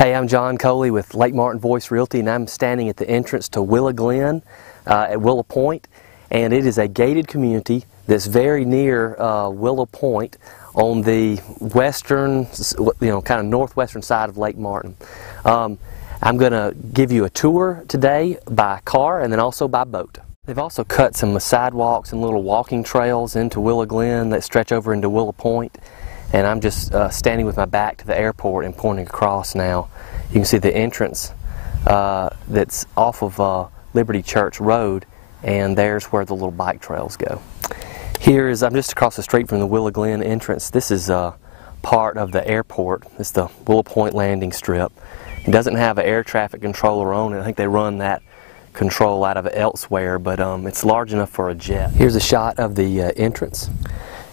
Hey, I'm John Coley with Lake Martin Voice Realty, and I'm standing at the entrance to Willow Glynn at Willow Point, and it is a gated community that's very near Willow Point on the western, kind of northwestern side of Lake Martin. I'm going to give you a tour today by car and then also by boat. They've also cut some sidewalks and little walking trails into Willow Glynn that stretch over into Willow Point. And I'm just standing with my back to the airport and pointing across now. You can see the entrance that's off of Liberty Church Road, and there's where the little bike trails go. I'm just across the street from the Willow Glynn entrance. This is part of the airport. It's the Willow Point landing strip. It doesn't have an air traffic controller on it. I think they run that control out of it elsewhere, but it's large enough for a jet. Here's a shot of the entrance.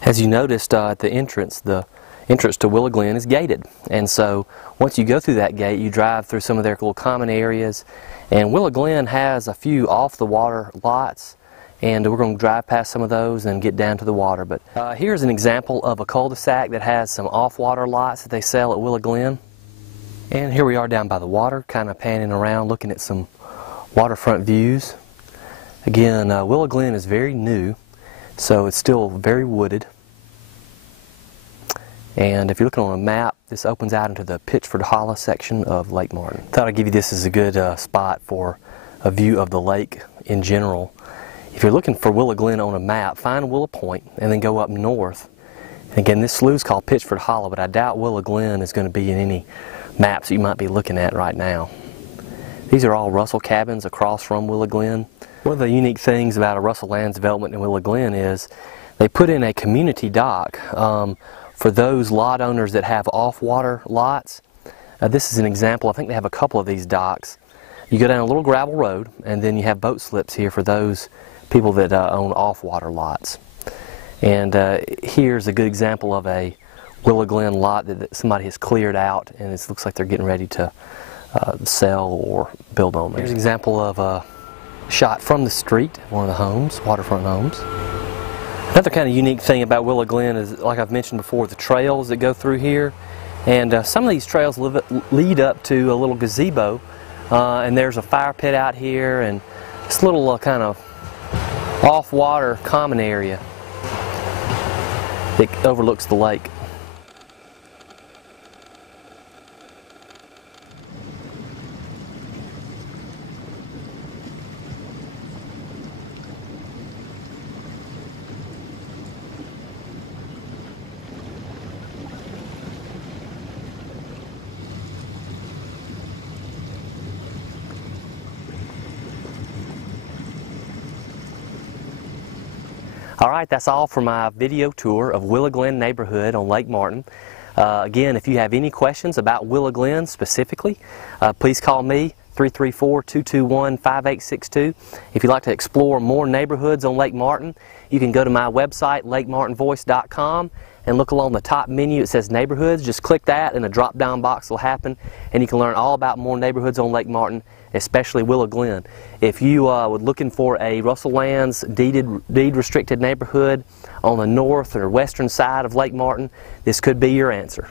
As you noticed at the entrance to Willow Glynn is gated, and so once you go through that gate, you drive through some of their little common areas, and Willow Glynn has a few off-the-water lots, and we're going to drive past some of those and get down to the water. But here's an example of a cul-de-sac that has some off-water lots that they sell at Willow Glynn. And here we are down by the water, kind of panning around looking at some waterfront views. Again, Willow Glynn is very new, so it's still very wooded. And if you're looking on a map, this opens out into the Pitchford Hollow section of Lake Martin. Thought I'd give you this as a good spot for a view of the lake in general. If you're looking for Willow Glynn on a map, find Willow Point and then go up north. And again, this slough's called Pitchford Hollow, but I doubt Willow Glynn is going to be in any maps you might be looking at right now. These are all Russell cabins across from Willow Glynn. One of the unique things about a Russell Lands development in Willow Glynn is they put in a community dock for those lot owners that have off-water lots. This is an example. I think they have a couple of these docks. You go down a little gravel road, and then you have boat slips here for those people that own off-water lots. And here's a good example of a Willow Glynn lot that somebody has cleared out, and it looks like they're getting ready to sell or build on there. Here's an example of a shot from the street, one of the homes, waterfront homes. Another kind of unique thing about Willow Glynn is, like I've mentioned before, the trails that go through here. And some of these trails lead up to a little gazebo, and there's a fire pit out here, and this little kind of off-water common area that overlooks the lake. Alright, that's all for my video tour of Willow Glynn neighborhood on Lake Martin. Again, if you have any questions about Willow Glynn specifically, please call me, 334-221-5862. If you'd like to explore more neighborhoods on Lake Martin, you can go to my website, lakemartinvoice.com, and look along the top menu. It says Neighborhoods. Just click that and a drop-down box will happen, and you can learn all about more neighborhoods on Lake Martin, especially Willow Glynn. If you were looking for a Russell Lands deed-restricted neighborhood on the north or western side of Lake Martin, this could be your answer.